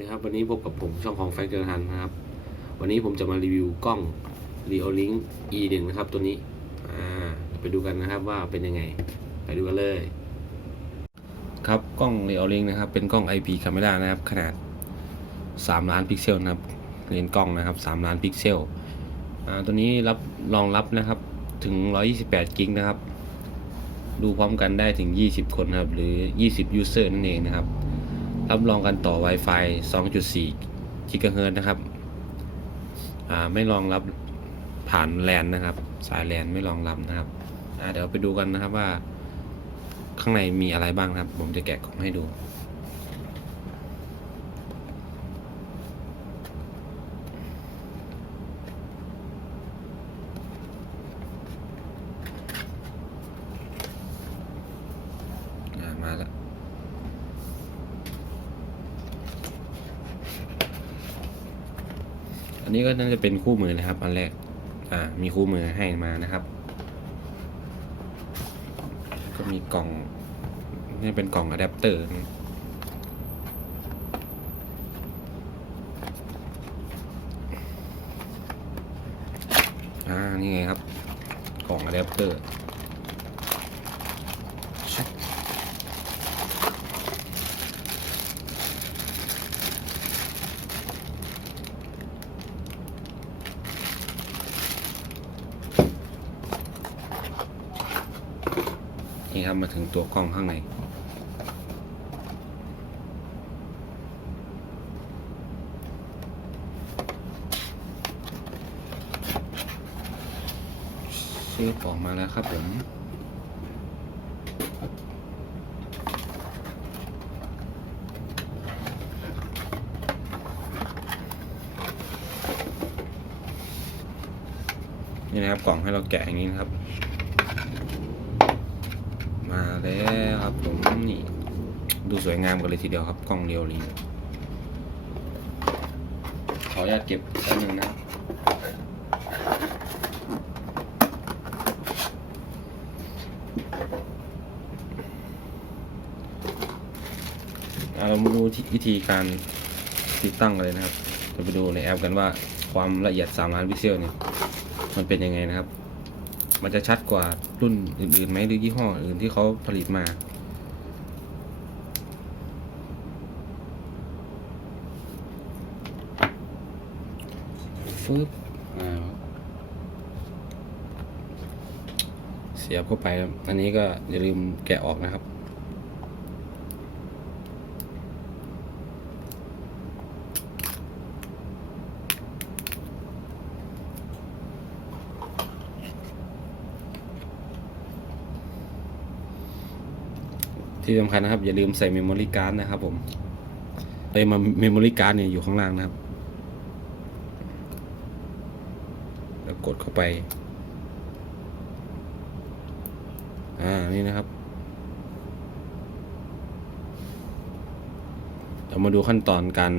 ดีครับวันนี้พบกับผมช่องของแฟเกอร์ฮันนะครับ วันนี้ผมจะมารีวิวกล้อง r e o l i n k E1 นะครับตัวนี้ไปดูกันนะครับว่าเป็นยังไง ไปดูกันเลย ครับกล้อง r e o l i n k นะครับเป็นกล้อง IP camera นะครับ ขนาด 3 ล้านพิกเซลนะครับเลนส์กล้องนะครับ 3 ล้านพิกเซลตัวนี้รับรองรับนะครับถึง 128 กิกนะครับ ดูพร้อมกันได้ถึง 20 คนครับ หรือ 20 user นั่นเองนะครับ รับรองกันต่อ Wi-Fi 2.4 GHz นะครับอ่าไม่รองรับผ่านแลนนะครับ สายแลนไม่รองรับนะครับเดี๋ยวไปดูกันนะครับว่า ข้างในมีอะไรบ้างครับ ผมจะแกะกล่องให้ดู อ่า มาแล้ว อั นนี้ก็น่าจะเป็นคู่มือนะครับ อันแรก อ่า มีคู่มือให้มานะครับ ก็มีกล่อง นี่เป็นกล่องอะแดปเตอร์อ่า นี่ไงครับ กล่องอะแดปเตอร์ นี่ครับมาถึงตัวกล้องข้างในซื้อออกมาแล้วครับผมนี่นะครับกล่องให้เราแกะอย่างนี้นะครับ แล้วครับผมนี่ดูสวยงามกันเลยทีเดียวครับกล้องเรียวลีขออนุญาตเก็บแป๊บนึงนะเรามาดูวิธีการติดตั้งกันเลยนะครับเราไปดูในแอปกันว่าความละเอียด3ล้านพิกเซลเนี่ยมันเป็นยังไงนะครับ มันจะชัดกว่ารุ่นอื่นๆไหมหรือยี่ห้ออื่นที่เขาผลิตมาฟึบเสียบเข้าไป อันนี้ก็อย่าลืมแกะออกนะครับ ที่สำคัญนะครับ อย่าลืมใส่เมมโมรี่การ์ดนะครับผมเอ้ยมาเมมโมรี่การ์ดเนี่ยอยู่ข้างล่างนะครับ แล้วกดเข้าไป อ่า นี่นะครับเรามาดูขั้นตอนการ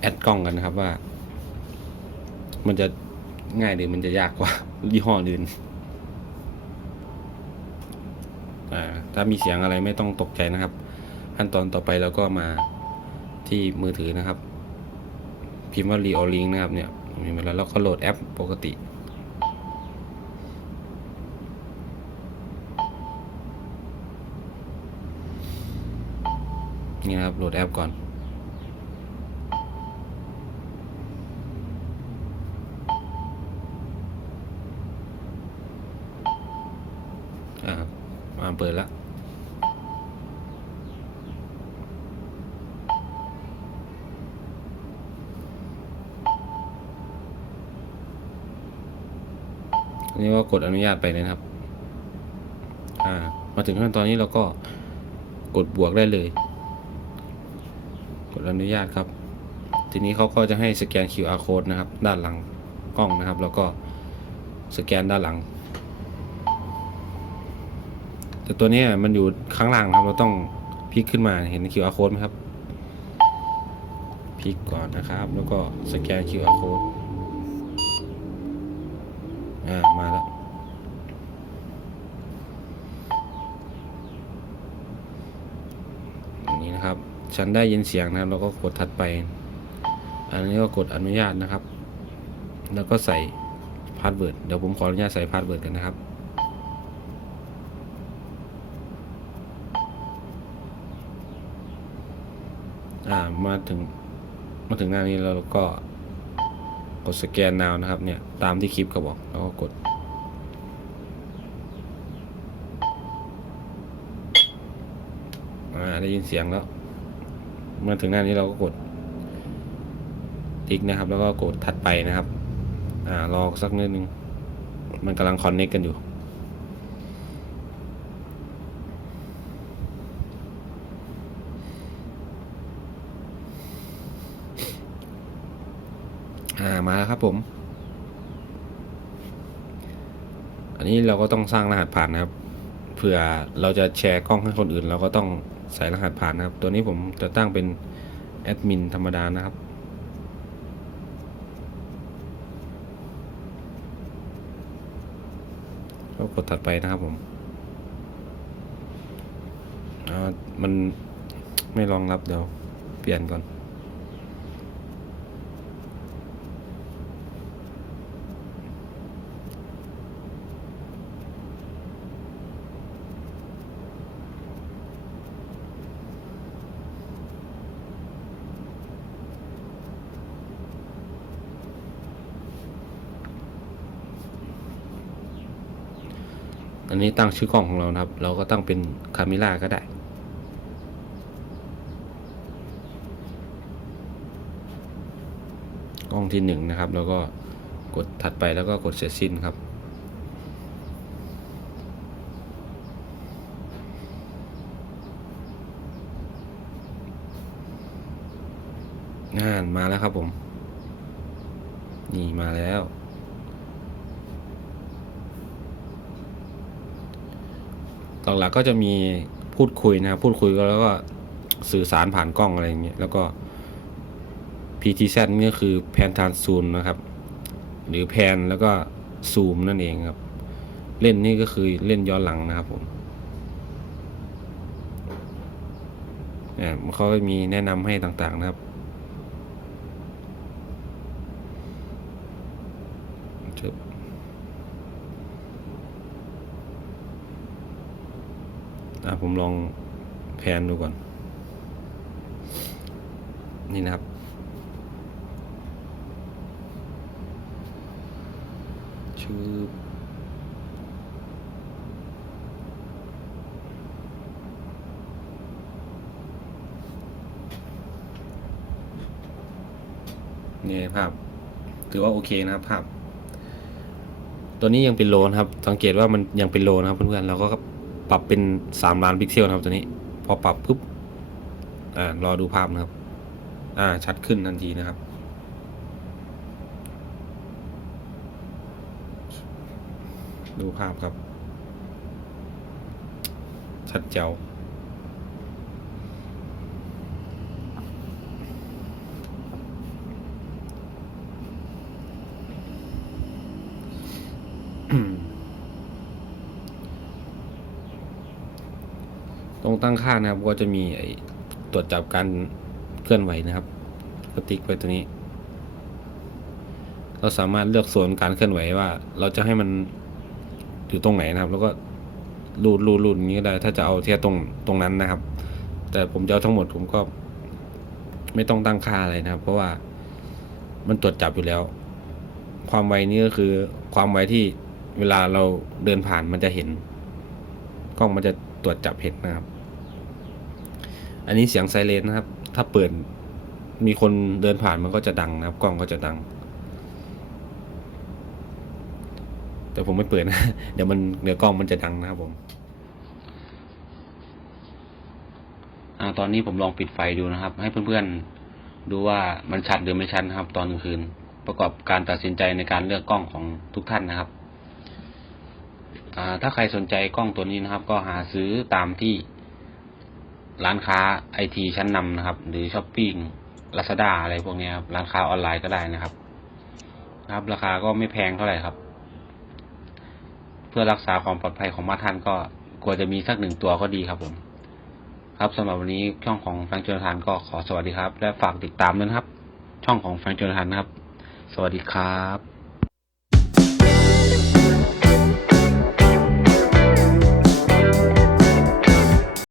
แอดกล้องกันนะครับว่า มันจะง่ายหรือมันจะยากกว่ายี่ห้ออื่น อ่า ถ้ามีเสียงอะไรไม่ต้องตกใจนะครับ ขั้นตอนต่อไปเราก็มาที่มือถือนะครับ พิมพ์ว่า r e o link นะครับเนี่ยมีมาแล้วเราก็โหลดแอปปกตินี่นะครับโหลดแอปก่อน อ่า มาเปิดแล้วอันนี้ก็กดอนุญาตไปเลยนะครับอ่ามาถึงขั้นตอนนี้เราก็กดบวกได้เลย กดอนุญาตครับ ทีนี้เขาก็จะให้สแกน QR code นะครับ ด้านหลังกล้องนะครับ แล้วก็สแกนด้านหลัง แต่ตัวนี้มันอยู่ข้างล่างครับ เราต้องพลิกขึ้นมาเห็น QR code ไหมครับพลิกก่อนนะครับ แล้วก็สแกน QR code อ่ามาแล้วอย่างนี้นะครับ ฉันได้ยินเสียงนะเราก็กดถัดไป อันนี้ก็กดอนุญาตนะครับ แล้วก็ใส่พาสเวิร์ดเดี๋ยวผมขออนุญาตใส่พาสเวิร์ดกันนะครับ อ่ามาถึงมาถึงหน้านี้แล้วเราก็กดสแกน now นะครับเนี่ยตามที่คลิปเขาบอกแล้วก็กด อ่าได้ยินเสียงแล้ว มาถึงหน้านี้เราก็กดติ๊กนะครับ แล้วก็กดถัดไปนะครับ อ่ารอสักนิดนึง มันกำลังคอนเน็กกันอยู่ อ่า มาแล้วครับผม อันนี้เราก็ต้องสร้างรหัสผ่านนะครับเผื่อเราจะแชร์กล้องให้คนอื่น เราก็ต้องใส่รหัสผ่านนะครับ ตัวนี้ผมจะตั้งเป็นแอดมินธรรมดานะครับก็กดถัดไปนะครับผมอ่ามันไม่รองรับเดี๋ยว เปลี่ยนก่อน อันนี้ตั้งชื่อกล้องของเรานะครับ เราก็ตั้งเป็นคามิล่าก็ได้กล้องที่หนึ่งนะครับ แล้วก็กดถัดไปแล้วก็กดเสร็จสิ้นครับ งานมาแล้วครับผม นี่มาแล้ว หลักๆก็จะมีพูดคุยนะครับพูดคุยก็แล้วก็สื่อสารผ่านกล้องอะไรอย่างเงี้ยแล้วก็ PTZ นี่ก็คือแพนทานซูมนะครับ หรือแพนแล้วก็ซูมนั่นเองครับ เล่นนี่ก็คือเล่นย้อนหลังนะครับผมเนี่ยเขาก็มีแนะนำให้ต่างๆนะครับชึบ อะผมลองแพนดูก่อน นี่นะครับ ชื่อนี่ภาพ ถือว่าโอเคนะครับภาพ ตัวนี้ยังเป็นโลนะครับ สังเกตว่ามันยังเป็นโลนะครับเพื่อนๆเราก็ ปรับเป็นสามล้านพิกเซลนะครับตัวนี้ พอปรับปุ๊บอ่ารอดูภาพนะครับ อ่าชัดขึ้นทันทีนะครับ ดูภาพครับ ชัดเจ๋ว ต รงตั้งค่านะครับ ก็จะมีไอตรวจจับการเคลื่อนไหวนะครับก็ติ๊กไปตัวนี้ เราสามารถเลือกโซนการเคลื่อนไหวว่า เราจะให้มันอยู่ตรงไหนนะครับ แล้วก็รูดรูดรูดอย่างนี้ก็ได้ ถ้าจะเอาแค่ตรงตรงนั้นนะครับ แต่ผมจะเอาทั้งหมดผมก็ ไม่ต้องตั้งค่าอะไรนะครับ เพราะว่ามันตรวจจับอยู่แล้ว ความไวนี่ก็คือความไวที่เวลาเราเดินผ่านมันจะเห็น กล้องมันจะตรวจจับเห็นนะครับ อันนี้เสียงไซเรนนะครับ ถ้าเปิดมีคนเดินผ่านมันก็จะดังนะครับ กล้องก็จะดัง แต่ผมไม่เปิดนะ เดี๋ยวมันเดี๋ยวกล้องมันจะดังนะครับผมอ่าตอนนี้ผมลองปิดไฟดูนะครับ ให้เพื่อนๆดูว่ามันชัดหรือไม่ชัดนะครับ ตอนกลางคืน ประกอบการตัดสินใจในการเลือกกล้องของทุกท่านนะครับถ้าใครสนใจกล้องตัวนี้นะครับ ก็หาซื้อตามที่ ร้านค้าไอทีชั้นนำนะครับ หรือช้อปปิ้งลาซาด้าอะไรพวกนี้ครับ ร้านค้าออนไลน์ก็ได้นะครับ นะครับ ราคาก็ไม่แพงเท่าไหร่ครับ เพื่อรักษาความปลอดภัยของมาท่านก็ควรจะมีสักหนึ่งตัวก็ดีครับผม ครับสำหรับวันนี้ช่องของแฟรงค์จนทานก็ขอสวัสดีครับ และฝากติดตามด้วยครับ ช่องของแฟรงค์จนทานนะครับ สวัสดีครับ